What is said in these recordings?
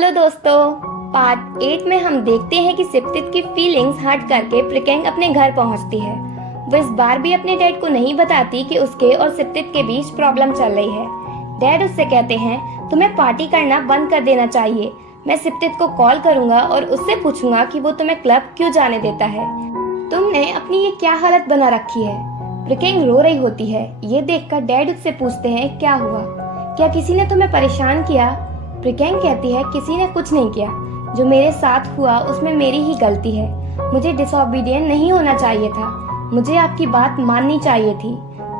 Hello दोस्तों, part 8 में हम देखते हैं कि सिप्तित की फीलिंग्स हर्ट करके प्रिकेंग अपने घर पहुंचती है। वो इस बार भी अपने डैड को नहीं बताती कि उसके और सिप्तित के बीच प्रॉब्लम चल रही है। डैड उससे कहते हैं, तुम्हें पार्टी करना बंद कर देना चाहिए। मैं सिप्तित को कॉल करूंगा और उससे पूछूंगा कि वो तुम्हें क्लब क्यों जाने देता है। तुमने अपनी ये क्या हालत बना रखी है। प्रिकेंग रो रही होती है। ये देखकर डैड उससे पूछते हैं, क्या हुआ, क्या किसी ने तुम्हें परेशान किया। प्रिकेंग कहती है, किसी ने कुछ नहीं किया। जो मेरे साथ हुआ उसमें मेरी ही गलती है। मुझे डिसोबीडियंट नहीं होना चाहिए था। मुझे आपकी बात माननी चाहिए थी।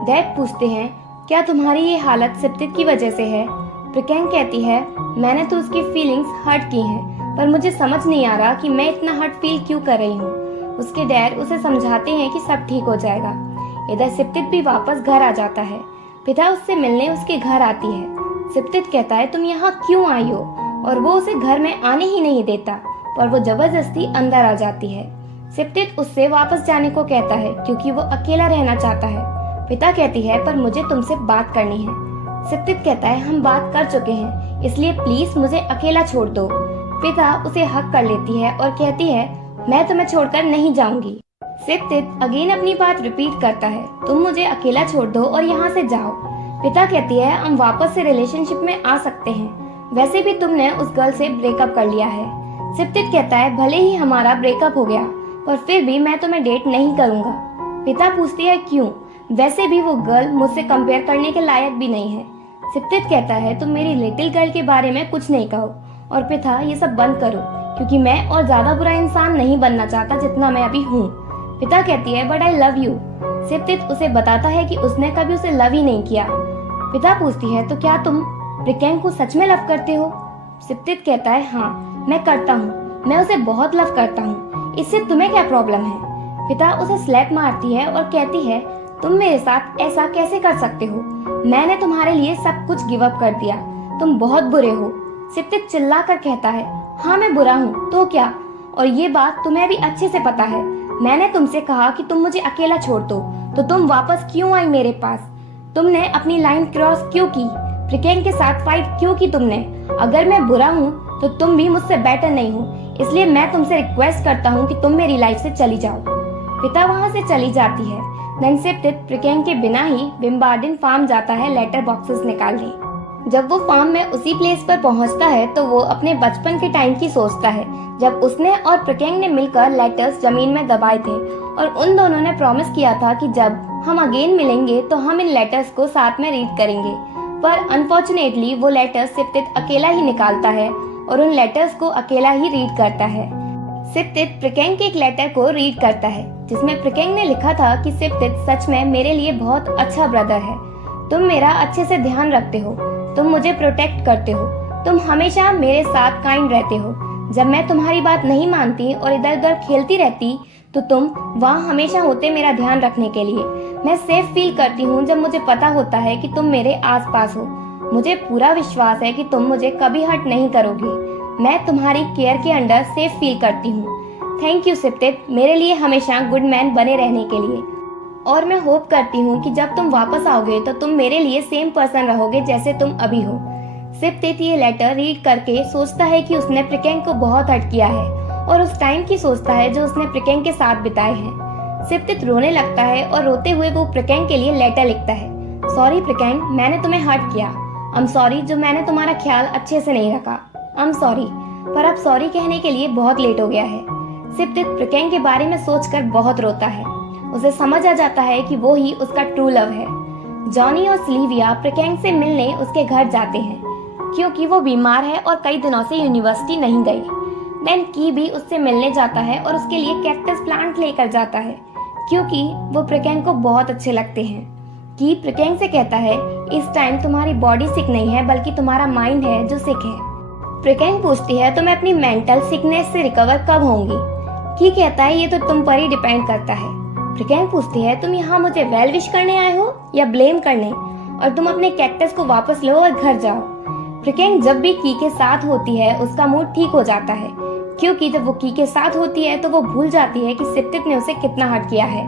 डैड पूछते हैं, क्या तुम्हारी ये हालत सिप्तित की वजह से है। प्रिकेंग कहती है, मैंने तो उसकी फीलिंग्स हर्ट की हैं, पर मुझे समझ नहीं आ रहा कि मैं इतना हर्ट फील क्यों कर रही हूँ। उसके डैड उसे समझाते हैं कि सब ठीक हो जाएगा। इधर सिप्तित भी वापस घर आ जाता है। पिता उससे मिलने उसके घर आती है। सिप्तित कहता है, तुम यहाँ क्यों आई हो, और वो उसे घर में आने ही नहीं देता, पर वो जबरदस्ती अंदर आ जाती है। सिप्तित उससे वापस जाने को कहता है क्योंकि वो अकेला रहना चाहता है। पिता कहती है, पर मुझे तुमसे बात करनी है। सिप्तित कहता है, हम बात कर चुके हैं, इसलिए प्लीज मुझे अकेला छोड़ दो। पिता उसे हक कर लेती है और कहती है, मैं तुम्हें छोड़कर नहीं जाऊंगी। सिप्तित अगेन अपनी बात रिपीट करता है, तुम मुझे अकेला छोड़ दो और यहाँ से जाओ। पिता कहती है, हम वापस से रिलेशनशिप में आ सकते हैं, वैसे भी तुमने उस गर्ल से ब्रेकअप कर लिया है। सिप्तित कहता है, भले ही हमारा ब्रेकअप हो गया, पर फिर भी मैं तुम्हें डेट नहीं करूंगा। पिता पूछती है, क्यों, वैसे भी वो गर्ल मुझसे कंपेयर करने के लायक भी नहीं है। सिप्तित कहता है, तुम मेरी लिटिल गर्ल के बारे में कुछ नहीं कहो, और पिता ये सब बंद करो, क्योंकि मैं और ज्यादा बुरा इंसान नहीं बनना चाहता जितना मैं अभी हूँ। पिता कहती है, बट आई लव यू। सिप्तित उसे बताता है कि उसने कभी उसे लव ही नहीं किया। पिता पूछती है, तो क्या तुम प्रिकेंग को सच में लव करते हो। सिप्तित कहता है, हाँ मैं करता हूँ, मैं उसे बहुत लव करता हूँ, इससे तुम्हें क्या प्रॉब्लम है। पिता उसे स्लैप मारती है और कहती है, तुम मेरे साथ ऐसा कैसे कर सकते हो, मैंने तुम्हारे लिए सब कुछ गिव अप कर दिया, तुम बहुत बुरे हो। सिप्तित चिल्ला कर कहता है, हाँ मैं बुरा हूँ तो क्या, और ये बात तुम्हें भी अच्छे से पता है। मैंने तुमसे कहा कि तुम मुझे अकेला छोड़ दो, तो तुम वापस क्यों आई मेरे पास। तुमने अपनी लाइन क्रॉस क्यों की, प्रिकेंग के साथ फाइट क्यों की तुमने। अगर मैं बुरा हूँ तो तुम भी मुझसे बेटर नहीं हो, इसलिए मैं तुमसे रिक्वेस्ट करता हूँ कि तुम मेरी लाइफ से चली जाओ। पिता वहाँ से चली जाती है। देन सिप्तित प्रिकेंग के बिना ही विम्बार्डिन फार्म जाता है लेटर बॉक्सेस निकालने। जब वो फार्म में उसी प्लेस पर पहुंचता है तो वो अपने बचपन के टाइम की सोचता है, जब उसने और प्रिकेंग ने मिलकर लेटर्स जमीन में दबाए थे, और उन दोनों ने प्रॉमिस किया था कि जब हम अगेन मिलेंगे तो हम इन लेटर्स को साथ में रीड करेंगे। पर अनफॉर्चुनेटली वो लेटर्स सिप्तित अकेला ही निकालता है और उन लेटर्स को अकेला ही रीड करता है। सिप्तित प्रिकेंग के एक लेटर को रीड करता है, जिसमें प्रिकेंग ने लिखा था कि सिप्तित सच में मेरे लिए बहुत अच्छा ब्रदर है। तुम मेरा अच्छे से ध्यान रखते हो, तुम मुझे प्रोटेक्ट करते हो, तुम हमेशा मेरे साथ काइंड रहते हो। जब मैं तुम्हारी बात नहीं मानती और इधर उधर खेलती रहती तो तुम वहाँ हमेशा होते मेरा ध्यान रखने के लिए। मैं सेफ फील करती हूँ जब मुझे पता होता है कि तुम मेरे आसपास हो। मुझे पूरा विश्वास है कि तुम मुझे कभी हर्ट नहीं करोगे। मैं तुम्हारी केयर के अंडर सेफ फील करती हूँ। थैंक यू सिप्तित, मेरे लिए हमेशा गुड मैन बने रहने के लिए। और मैं होप करती हूँ कि जब तुम वापस आओगे तो तुम मेरे लिए सेम पर्सन रहोगे जैसे तुम अभी हो। सिप्तित ये लेटर रीड करके सोचता है कि उसने प्रिकेंग को बहुत हर्ट किया है, और उस टाइम की सोचता है जो उसने प्रिकेंग के साथ बिताए हैं। सिप्तित रोने लगता है और रोते हुए वो प्रिकेंग के लिए लेटर लिखता है। सॉरी प्रिकेंग, मैंने तुम्हें हर्ट किया। आई एम सॉरी जो मैंने तुम्हारा ख्याल अच्छे से नहीं रखा। आई एम सॉरी, पर अब सॉरी कहने के लिए बहुत लेट हो गया है। सिप्तित प्रिकेंग के बारे में सोचकर बहुत रोता है। उसे समझ आ जाता है कि वो ही उसका ट्रू लव है। जॉनी और सिल्विया प्रिकेंग से मिलने उसके घर जाते हैं, क्योंकि वो बीमार है और कई दिनों से यूनिवर्सिटी नहीं गई। देन की भी उससे मिलने जाता है और उसके लिए कैक्टस प्लांट लेकर जाता है, क्योंकि वो प्रिकेंग को बहुत अच्छे लगते हैं। की प्रिकेंग से कहता है, इस टाइम तुम्हारी बॉडी सिक नहीं है बल्कि तुम्हारा माइंड है जो सिक है। प्रिकेंग पूछती है, तो मैं अपनी मेंटल सिकनेस से रिकवर कब होंगी। की कहता है, ये तो तुम पर ही डिपेंड करता है। प्रिकेंग पूछती है, तुम यहाँ मुझे वेल विश करने आए हो या ब्लेम करने, और तुम अपने कैक्टस को वापस लो और घर जाओ। प्रिकेंग जब भी की के साथ होती है उसका मूड ठीक हो जाता है, क्योंकि जब वो की के साथ होती है तो वो भूल जाती है कि सिप्तित ने उसे कितना हर्ट किया है।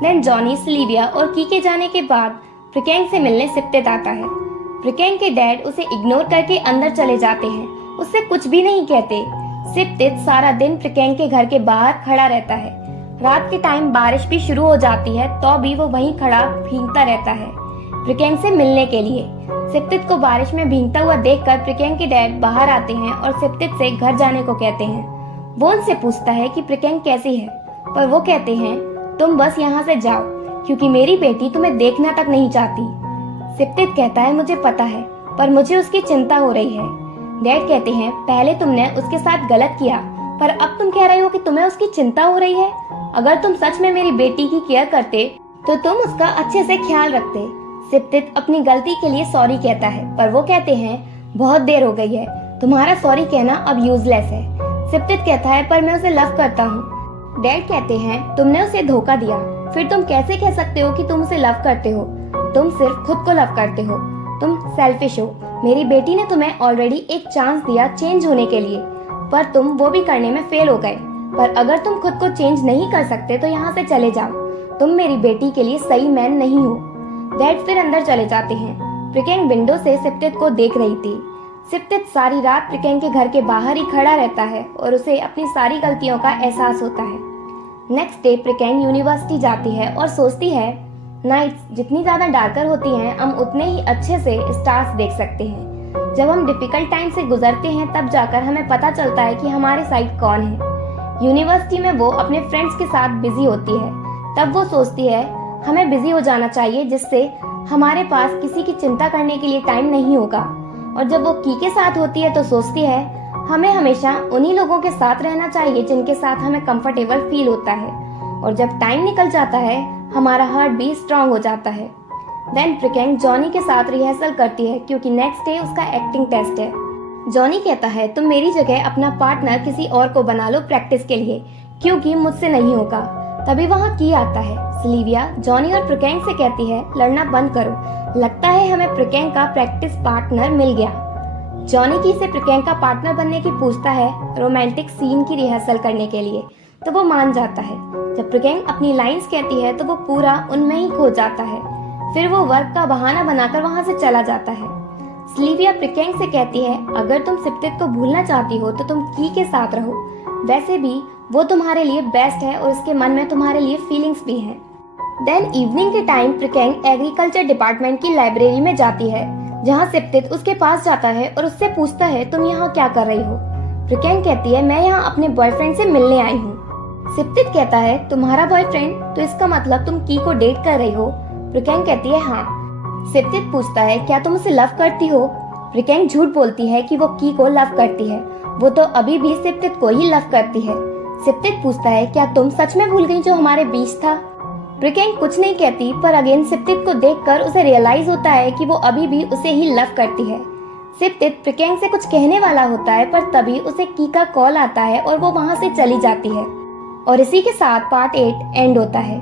देन जॉनी, सिल्विया और की के जाने के बाद प्रिकेंग से मिलने सिप्तित आता है। प्रिकेंग के डैड उसे इग्नोर करके अंदर चले जाते हैं उससे कुछ भी नहीं कहते। सिप्तित सारा दिन प्रिकेंग के घर के बाहर खड़ा रहता है। रात के टाइम बारिश भी शुरू हो जाती है तो भी वो वहीं खड़ा भीगता रहता है प्रिकेंग से मिलने के लिए। सिप्तित को बारिश में भीगता हुआ देखकर प्रिकेंग के डैड बाहर आते हैं और सिप्तित से घर जाने को कहते हैं। वो उनसे पूछता है कि प्रिकेंग कैसी है, पर वो कहते हैं तुम बस यहाँ से जाओ क्योंकि मेरी बेटी तुम्हें देखना तक नहीं चाहती। सिप्तित कहता है मुझे पता है, पर मुझे उसकी चिंता हो रही है। डैड कहते हैं पहले तुमने उसके साथ गलत किया, पर अब तुम कह रहे हो कि तुम्हें उसकी चिंता हो रही है। अगर तुम सच में मेरी बेटी की केयर करते तो तुम उसका अच्छे से ख्याल रखते। सिप्तित अपनी गलती के लिए सॉरी कहता है, पर वो कहते हैं बहुत देर हो गई है, तुम्हारा सॉरी कहना अब यूजलेस है। सिप्तित कहता है पर मैं उसे लव करता हूँ। डैड कहते हैं तुमने उसे धोखा दिया, फिर तुम कैसे कह सकते हो कि तुम उसे लव करते हो? तुम सिर्फ खुद को लव करते हो, तुम सेल्फिश हो। मेरी बेटी ने तुम्हें ऑलरेडी एक चांस दिया चेंज होने के लिए, पर तुम वो भी करने में फेल हो गए। पर अगर तुम खुद को चेंज नहीं कर सकते तो यहाँ से चले जाओ, तुम मेरी बेटी के लिए सही मैन नहीं हो। डैड फिर अंदर चले जाते हैं। प्रिकेंग विंडो से सिप्तित को देख रही थी। सिप्तित सारी रात प्रिकेंग के घर के बाहर ही खड़ा रहता है और उसे अपनी सारी गलतियों का एहसास होता है। नेक्स्ट डे प्रिकेंग यूनिवर्सिटी जाती है और सोचती है नाइट्स जितनी ज्यादा डार्कर होती हैं हम उतने ही अच्छे से स्टार्स देख सकते हैं। जब हम डिफिकल्ट टाइम से गुजरते हैं तब जाकर हमें पता चलता है कि हमारे साइड कौन है। यूनिवर्सिटी में वो अपने फ्रेंड्स के साथ बिजी होती है। तब वो सोचती है हमें बिजी हो जाना चाहिए जिससे हमारे पास किसी की चिंता करने के लिए टाइम नहीं होगा। और जब वो की के साथ होती है तो सोचती है हमें हमेशा उन्हीं लोगों के साथ रहना चाहिए जिनके साथ हमें कंफर्टेबल फील होता है। और जब टाइम निकल जाता है हमारा हार्ट भी स्ट्रांग हो जाता है। देन प्रिकेंग जॉनी के साथ रिहर्सल करती है क्योंकि नेक्स्ट डे उसका एक्टिंग टेस्ट है। जॉनी कहता है तुम मेरी जगह अपना पार्टनर किसी और को बना लो प्रैक्टिस के लिए, क्योंकि मुझसे नहीं होगा। तभी वहाँ की आता है। सिल्विया जॉनी और प्रिकेंग से कहती है लड़ना बंद करो, लगता है हमें प्रिकेंग का प्रैक्टिस पार्टनर मिल गया। जॉनी की से प्रिकेंग का पार्टनर बनने की पूछता है रोमांटिक सीन की रिहर्सल करने के लिए, तो वो मान जाता है। जब प्रिकेंग अपनी लाइंस कहती है तो वो पूरा उनमें ही खो जाता है। फिर वो वर्क का बहाना बनाकर वहाँ से चला जाता है। सिल्विया प्रिकेंग से कहती है अगर तुम सिप्तित को भूलना चाहती हो तो तुम की के साथ रहो, वैसे भी वो तुम्हारे लिए बेस्ट है और उसके मन में तुम्हारे लिए फीलिंग्स भी हैं। देन इवनिंग के टाइम प्रिकेंग एग्रीकल्चर डिपार्टमेंट की लाइब्रेरी में जाती है, जहाँ सिप्तित उसके पास जाता है और उससे पूछता है तुम यहाँ क्या कर रही हो? प्रिकेंग कहती है मैं यहाँ अपने बॉयफ्रेंड से मिलने आई हूँ। सिप्तित कहता है तुम्हारा बॉयफ्रेंड, तो इसका मतलब तुम की को डेट कर रही हो? प्रिकेंग कहती है हाँ। सिप्तित पूछता है क्या तुम उसे लव करती हो? प्रिकेंग झूठ बोलती है कि वो की को लव करती है, वो तो अभी भी सिप्तित को ही लव करती है। सिप्तित पूछता है क्या तुम सच में भूल गई जो हमारे बीच था? प्रिकेंग कुछ नहीं कहती, पर अगेन सिप्तित को देखकर उसे रियलाइज होता है कि वो अभी भी उसे ही लव करती है। सिप्तित प्रिकेंग से कुछ कहने वाला होता है, पर तभी उसे की का कॉल आता है और वो वहाँ से चली जाती है। और इसी के साथ पार्ट 8 एंड होता है।